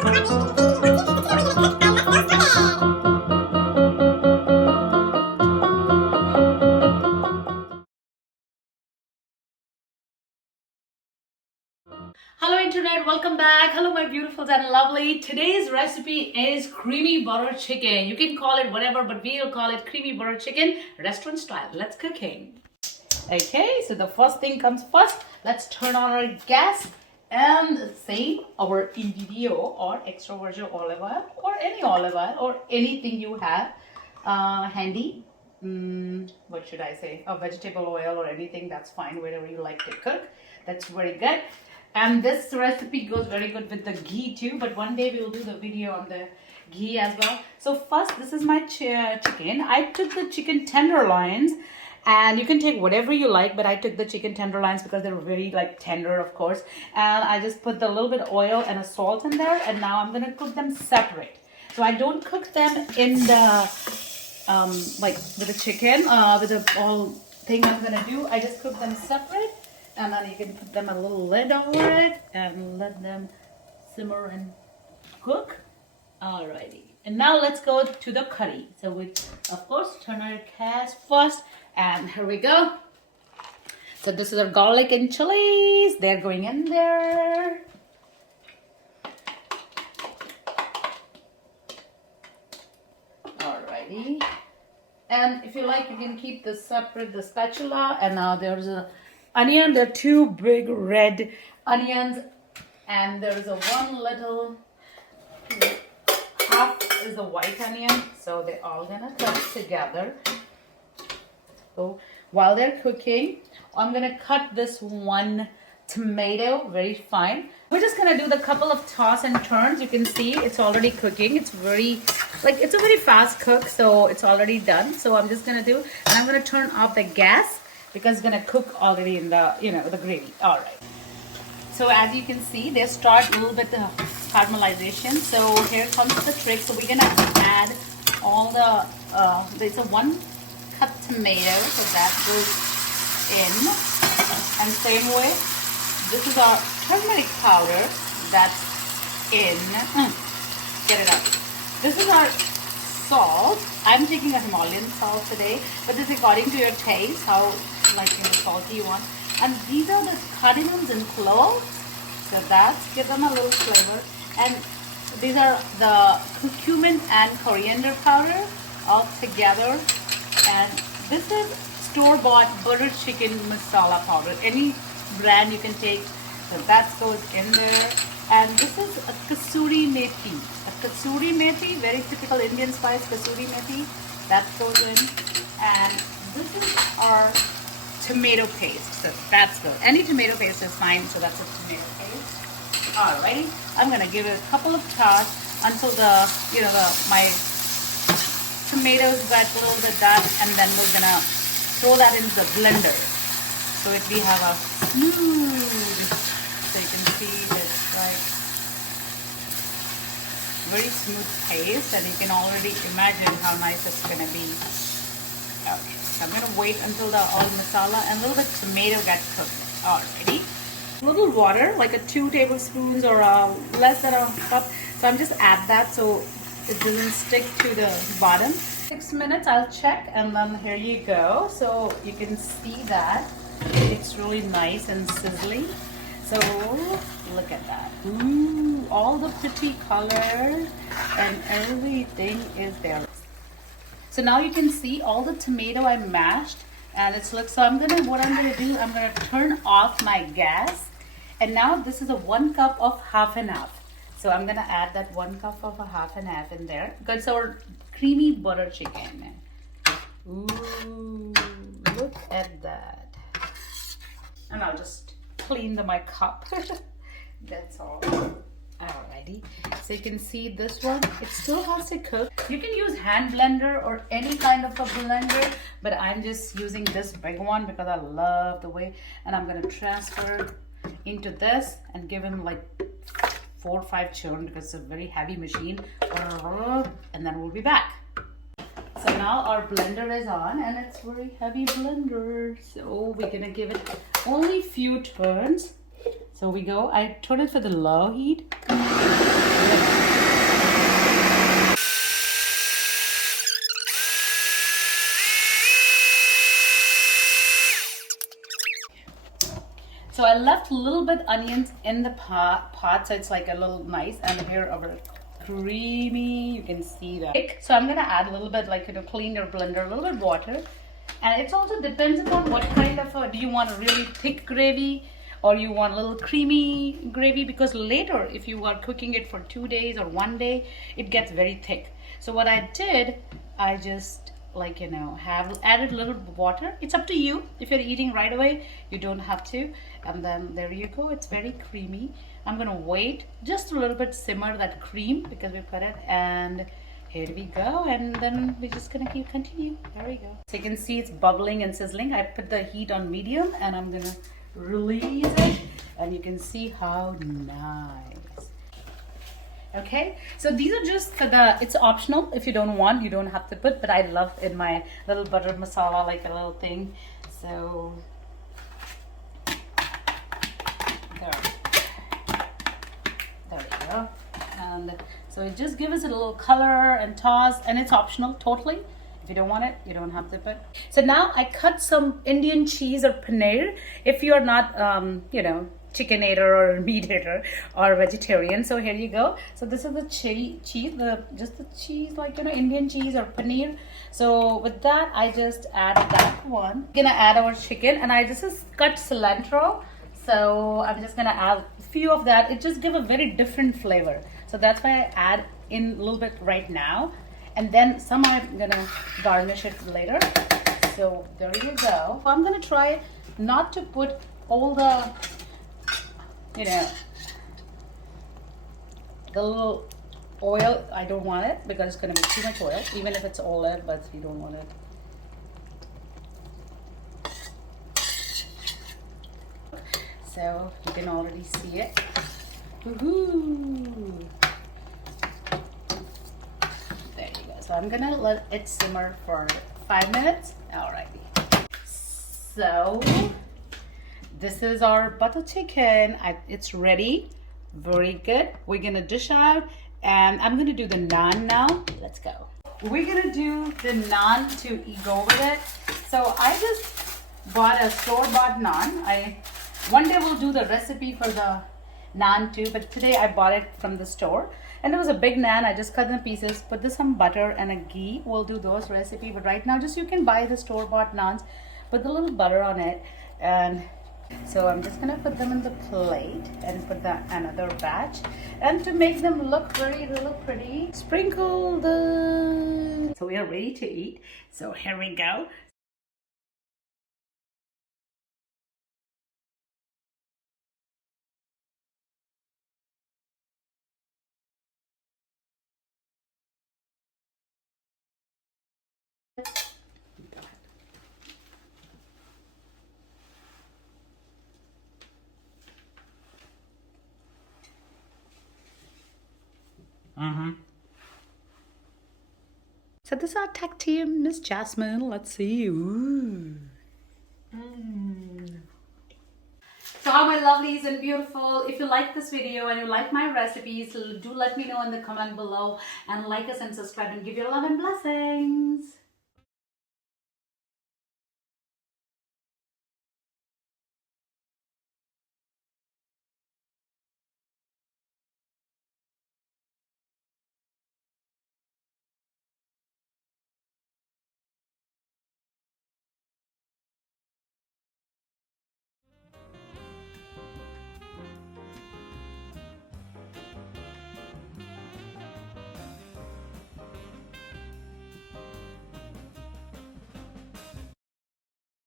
Hello internet, welcome back. Hello my beautifuls and lovely. Today's recipe is creamy butter chicken. You can call it whatever, but we'll call it creamy butter chicken, restaurant style. Let's cooking. Okay, so the first thing comes first. Let's turn on our gas and say our in video or extra virgin olive oil or any olive oil or anything you have handy. What should I say? A vegetable oil or anything, that's fine, whatever you like to cook. That's very good. And this recipe goes very good with the ghee too, but one day we will do the video on the ghee as well. So first, this is my chicken. I took the chicken tenderloins, and you can take whatever you like, but I took the chicken tenderloins because they're very like tender, of course. And I just put the little bit of oil and a salt in there, and now I'm gonna cook them separate. So I don't cook them in the like with the chicken, with the all thing I'm gonna do. I just cook them separate. And then you can put them a little lid over it and let them simmer and cook. Alrighty. And now let's go to the curry. So we, of course, turn our gas first. And here we go. So this is our garlic and chilies. They're going in there. Alrighty. And if you like, you can keep this separate, the spatula. And now there's a onion. There are two big red onions, and there's a one little, half is the white onion, so they're all gonna cook together. So while they're cooking, I'm gonna cut this one tomato very fine. We're just gonna do the couple of toss and turns. You can see it's already cooking. It's very, like, it's a very fast cook, so it's already done. So I'm just gonna do, and I'm gonna turn off the gas, because it's gonna cook already in the, you know, the gravy. All right. So as you can see, they start a little bit of caramelization. So here comes the trick. So we're gonna add all the, there's a one cut tomato, so that goes in. And same way, this is our turmeric powder, that's in. Get it out. This is our salt. I'm taking a Himalayan salt today, but this is according to your taste, how like salty you want. And these are the cardamoms and cloves, so that's give them a little flavor. And these are the curcumin and coriander powder all together. And this is store-bought butter chicken masala powder. Any brand you can take, so that goes in there. And this is a kasuri methi. A kasuri methi, very typical Indian spice, kasuri methi. That goes in. And this is our tomato paste. So that's good. Any tomato paste is fine. So that's a tomato paste. Alrighty. I'm gonna give it a couple of toss until the, you know, my tomatoes got a little bit done, and then we're gonna throw that into the blender. So if we have a smooth, so you can see it's like very smooth paste, and you can already imagine how nice it's gonna be. Okay, so I'm gonna wait until the all masala and a little bit tomato gets cooked. Alrighty. A little water, like a 2 tablespoons or less than a cup. So I'm just add that so it doesn't stick to the bottom. 6 minutes, I'll check, and then here you go. So you can see that it's really nice and sizzling. So look at that. Ooh, all the pretty colors and everything is there. So now you can see all the tomato I mashed, and it's like, so what I'm gonna do, I'm gonna turn off my gas, and now this is a 1 cup of half and half. So I'm gonna add that 1 cup of a half and half in there. Good, so our creamy butter chicken. Ooh, look at that. And I'll just clean my cup. That's all. Alrighty. So you can see this one, it still has to cook. You can use hand blender or any kind of a blender, but I'm just using this big one because I love the way. And I'm gonna transfer into this and give him like 4 or 5 churn because it's a very heavy machine. And then we'll be back. So now our blender is on, and it's very heavy blender. So we're gonna give it only few turns. So we go, I turn it for the low heat. So I left a little bit onions in the pot, so it's like a little nice, and here are creamy. You can see that. So I'm gonna add a little bit, like, clean your blender, a little bit water, and it also depends upon what kind of do you want a really thick gravy or you want a little creamy gravy, because later if you are cooking it for 2 days or 1 day, it gets very thick. So what I did, I just have added a little water. It's up to you. If you're eating right away, you don't have to. And then there you go, it's very creamy. I'm gonna wait just a little bit, simmer that cream because we put it, and here we go. And then we're just gonna continue. There we go. So you can see it's bubbling and sizzling. I put the heat on medium and I'm gonna release it, and you can see how nice. Okay, so these are just for it's optional. If you don't want, you don't have to put, but I love in my little butter masala, like a little thing. So there we go. And so it just gives it a little color and toss, and it's optional totally. If you don't want it, you don't have to put. So now I cut some Indian cheese or paneer. If you're not, chicken eater or meat eater or vegetarian, so here you go. So this is the cheese, just the cheese, Indian cheese or paneer. So with that, I just add that one. Gonna add our chicken, and I just cut cilantro. So I'm just gonna add a few of that. It just gives a very different flavor. So that's why I add in a little bit right now. And then some I'm gonna garnish it later. So there you go. I'm gonna try not to put all the, the little oil. I don't want it because it's gonna be too much oil, even if it's olive, but you don't want it. So you can already see it. Woohoo! There you go. So I'm gonna let it simmer for 5 minutes. Alrighty. So this is our butter chicken. It's ready. Very good. We're gonna dish out, and I'm gonna do the naan now. Let's go. We're gonna do the naan to go with it. So I just bought a store-bought naan. One day we'll do the recipe for the naan too, but today I bought it from the store, and it was a big naan. I just cut in pieces, put some butter and a ghee. We'll do those recipe, but right now just you can buy the store-bought naans, put a little butter on it, and so I'm just gonna put them in the plate and put another batch, and to make them look really pretty, sprinkle the. So we are ready to eat. So here we go. So this is our tech team, Miss Jasmine. Let's see. Ooh. So how my lovelies and beautiful, if you like this video and you like my recipes, do let me know in the comment below, and like us and subscribe and give your love and blessings.